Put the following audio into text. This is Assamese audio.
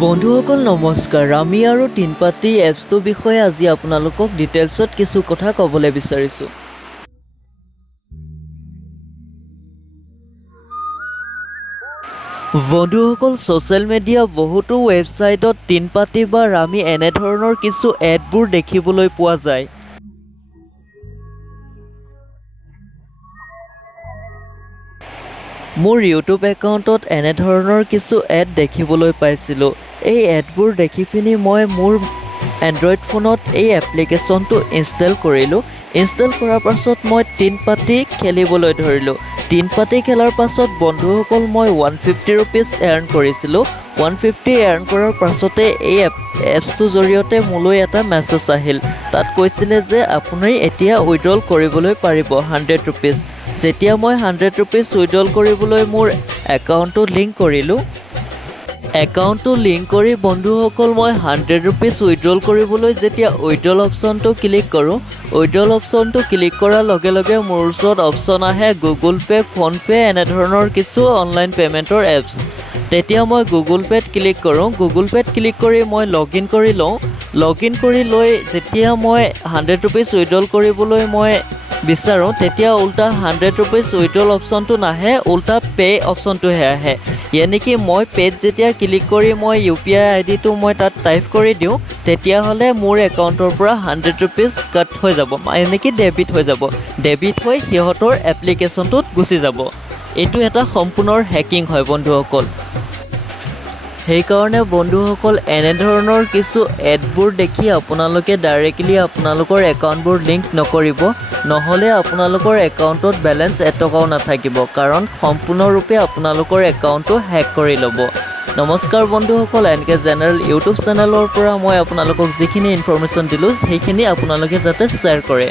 বন্ধুসকল নমস্কাৰ। আমি আৰু তিনপাতি এপছটোৰ বিষয়ে আজি আপোনালোকক ডিটেইলছত কিছু কথা ক'বলৈ বিচাৰিছোঁ। বন্ধুসকল, ছ'চিয়েল মিডিয়া বহুতো ৱেবছাইটত তিনপাতি বা ৰামী এনেধৰণৰ কিছু এডবোৰ দেখিবলৈ পোৱা যায়। মোৰ ইউটিউব একাউণ্টত এনেধৰণৰ কিছু এড দেখিবলৈ পাইছিলোঁ। এই এডবোৰ দেখি পিনি মই মোৰ এণ্ড্ৰইড ফোনত এই এপ্লিকেশ্যনটো ইনষ্টল কৰিলোঁ। ইনষ্টল কৰাৰ পাছত মই তিনপাতি খেলিবলৈ ধৰিলোঁ। তিনপাতি খেলাৰ পাছত বন্ধুসকল মই 150 ৰুপিজ এৰ্ণ কৰিছিলোঁ। 150 এৰ্ণ কৰাৰ পাছতে এই এপছটোৰ জৰিয়তে মোলৈ এটা মেছেজ আহিল। তাত কৈছিলে যে আপুনি এতিয়া উইড্ৰল কৰিবলৈ পাৰিব 100 ৰুপিজ। যেতিয়া মই 100 ৰুপিজ উইড্ৰল কৰিবলৈ মোৰ একাউণ্টটো লিংক কৰিলোঁ, একাউণ্টটো লিংক কৰি বন্ধুসকল মই 100 ৰুপিজ উইড্ৰল কৰিবলৈ যেতিয়া উইড্ৰল অপশ্যনটো ক্লিক কৰোঁ, উইড্ৰল অপশ্যনটো ক্লিক কৰাৰ লগে লগে মোৰ ওচৰত অপশ্যন আহে গুগল পে', ফোনপে' এনেধৰণৰ কিছু অনলাইন পে'মেণ্টৰ এপছ। তেতিয়া মই গুগল পে'ত ক্লিক কৰোঁ। গুগল পে'ত ক্লিক কৰি মই লগ ইন কৰি লওঁ। লগ ইন কৰি লৈ যেতিয়া মই 100 ৰুপিজ উইড্ৰল কৰিবলৈ মই বিচাৰোঁ, তেতিয়া উল্টা 100 ৰুপিজ উইড্ৰল অপশ্যনটো নাহে, উল্টা পে' অপশ্যনটোহে আহে। কি মই পে'ত যেতিয়া ক্লিক কৰি মই UPI আইডিটো মই তাত টাইপ কৰি দিওঁ, তেতিয়াহ'লে মোৰ একাউণ্টৰ পৰা 100 ৰুপিজ কাট হৈ যাব, কি ডেবিট হৈ যাব। ডেবিট হৈ সিহঁতৰ এপ্লিকেশ্যনটোত গুচি যাব। এইটো এটা সম্পূৰ্ণ হেকিং হয় বন্ধুসকল। সেইকাৰণে বন্ধুসকল এনেধৰণৰ কিছু এডবোৰ দেখি আপোনালোকে ডাইৰেক্টলি আপোনালোকৰ একাউণ্টবোৰ লিংক নকৰিব, নহ'লে আপোনালোকৰ একাউণ্টত বেলেঞ্চ এটকাও নাথাকিব, কাৰণ সম্পূৰ্ণৰূপে আপোনালোকৰ একাউণ্টটো হেক কৰি ল'ব। নমস্কাৰ বন্ধুসকল, এনেকৈ জেনেৰেল ইউটিউব চেনেলৰ পৰা মই আপোনালোকক যিখিনি ইনফৰ্মেশ্যন দিলোঁ সেইখিনি আপোনালোকে যাতে শ্বেয়াৰ কৰে।